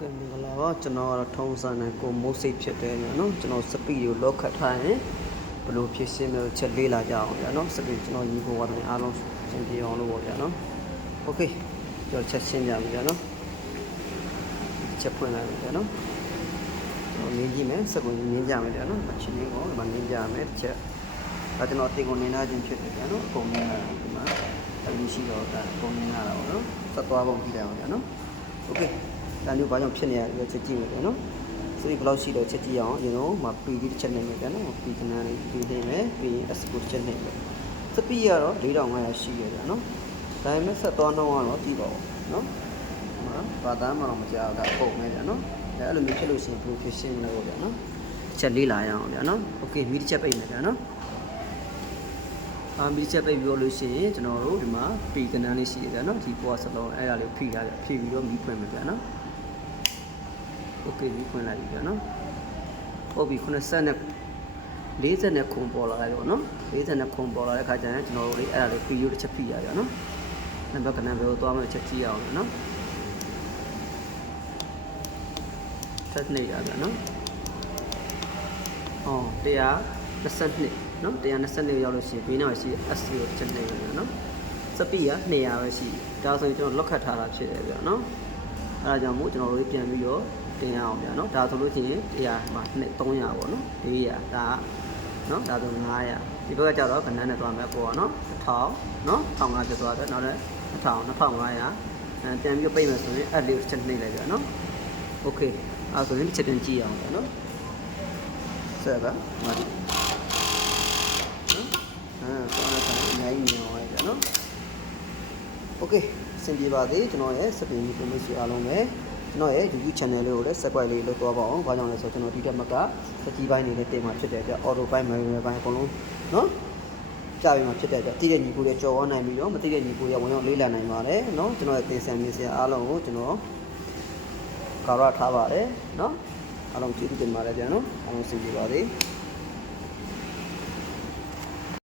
ကဲမင်္ဂလာပါကျွန်တော်ကတော့ထုံးစံနဲ့ကိုမိုးစိတ်ဖြစ်တယ်ညာနော်ကျွန်တော်စပီကိုလော့ခတ်ထားရင်ဘယ်လိုဖြစ်ရှင်းလဲချက်လေးလာကြအောင်ညာနော်စပီကျွန်တော်ညီကိုဝါတိုင်းအားလုံးရှင်းပြအောင်လို့ပေါ့ညာနော်โอเคကျွန်တော်ချက်ရှင်းကြပြီညာနော်ချက်ဖွင့်လိုက်ပြီညာနော်ကျွန်တော်နင်းကြည့်မယ်စကွန်နင်းကြမယ်ညာနော်အချင်းလေးကိုဒီမှာနင်းကြမယ်တစ်ချက်ဒါကျွန်တော်အတင်ကိုနင်းလာခြင်းဖြစ်တယ်ညာနော်အကုန်နင်းလာတယ်ဒီမှာတမီရှိတော့ဒါအကုန်နင်းလာတာပေါ့နော်ဆက်သွားပုံကြည့်လိုက်အောင်ညာနော်โอเค ဒါမျိုးဘာကြောင့်ဖြစ်နေရလဲချက်ကြည့်မယ်ပြန်နော်စရိဘယ်လောက်ရှိတော့ချက်ကြည့်အောင်ကျွန်တော်မှာပီဒီတစ်ချက်နေမယ်ပြန်နော်ပီကနာလေးပီနေမယ်ပြီးရင် S ကိုတစ်ချက်နေမယ်စပီကတော့4500ရှိရပြန်နော်ဒါပေမဲ့ဆက်သွားနှောင်းကတော့ကြည့်ပါဦးနော်ဟာဘာသာမှတော့မကြောက်တာပုံမယ်ပြန်နော်အဲအဲ့လိုမျိုးဖြစ်လို့ရှိရင် profession လို့ပြန်နော်တစ်ချက်လေးလာရအောင်ပြန်နော်โอเคမီတစ်ချက်ပိတ်မယ်ပြန်နော်အာမီချက်ပိတ်ပြောလို့ရှိရင်ကျွန်တော်တို့ဒီမှာပီကနန်းလေးရှိတယ်နော်ဒီပေါ်စလုံးအဲ့ဒါလေးဖိထားတယ်ဖိပြီးတော့မီးဖွင့်မယ်ပြန်နော် ok ပြီးဖွင့်လိုက်ပြီပေါ့နော်ဟုတ်ပြီ90နဲ့40နဲ့ခုံပေါ်လာတယ်ပေါ့နော်40နဲ့ခုံပေါ်လာတဲ့ခါကျရင်ကျွန်တော်တို့လေးအဲ့ဒါလေး preview တစ်ချက်ပြရပါနော်နံပါတ်ကနံပါတ်ကိုသွားမှတစ်ချက်ကြည့်အောင်နော်ဆက်နေရပါနော်အော်122နော်122ရောက်လို့ရှိရင်ဘေးနောက်ရှိ S ကိုတစ်ချက်နေရပါနော်စပီက200ပဲရှိဒါဆိုရင်ကျွန်တော်လော့ခတ်ထားတာဖြစ်တယ်ဗျာနော်အဲဒါကြောင့်မို့ကျွန်တော်တို့ပြန်ပြီးတော့ တင်ရအောင်ပြန်နော်ဒါဆိုလို့ရှိရင်100မှာ300ပေါ့နော်400ဒါနော်ဒါဆို900ဒီဘက်ကကျတော့ခဏနဲ့သွားမယ်ပေါ့နော်1000နော်1500ကျသွားတယ်နောက်လည်း1000 2500အဲပြန်ပြီးပိတ်မယ်ဆိုရင်အဲ့လေးတစ်ချက်နှိမ့်လိုက်ပြန်နော်โอเคအဲဆိုရင်တစ်ချက်ပြန်ကြည့်အောင်ပြန်နော်ဆက်ပါမှာဒီနော်အဲဆောင်းတာအများကြီးမြင်အောင်လိုက်ပြန်နော်โอเคအဆင်ပြေပါသေးကျွန်တော်ရဲ့စပင်မီကိုမိတ်ဆွေအားလုံးပဲ ကျွန်တော်ရဲ့ YouTube channel လေးကိုလည်း subscribe လေးလုပ်သွားပါအောင်။ဘာကြောင့်လဲဆိုတော့ကျွန်တော်ဒီတက်မကစက်ကြီးပိုင်းနေနဲ့တင်မှာဖြစ်တဲ့အတွက် auto ပိုင်း manual ပိုင်းအကုန်လုံးနော်ကြာပြီမှာဖြစ်တဲ့အတွက်တည်တဲ့ညီကိုတွေကြော်ဝနိုင်ပြီးတော့မတည်တဲ့ညီကိုတွေဝင်ရောက်လေးလာနိုင်ပါတယ်နော်ကျွန်တော်ရဲ့သင်ဆန်မြင်စရာအားလုံးကိုကျွန်တော်ကာရထားပါတယ်နော်အားလုံးကျေးဇူးတင်ပါတယ်ဗျာနော်အားလုံးစင်ကြပါသေး။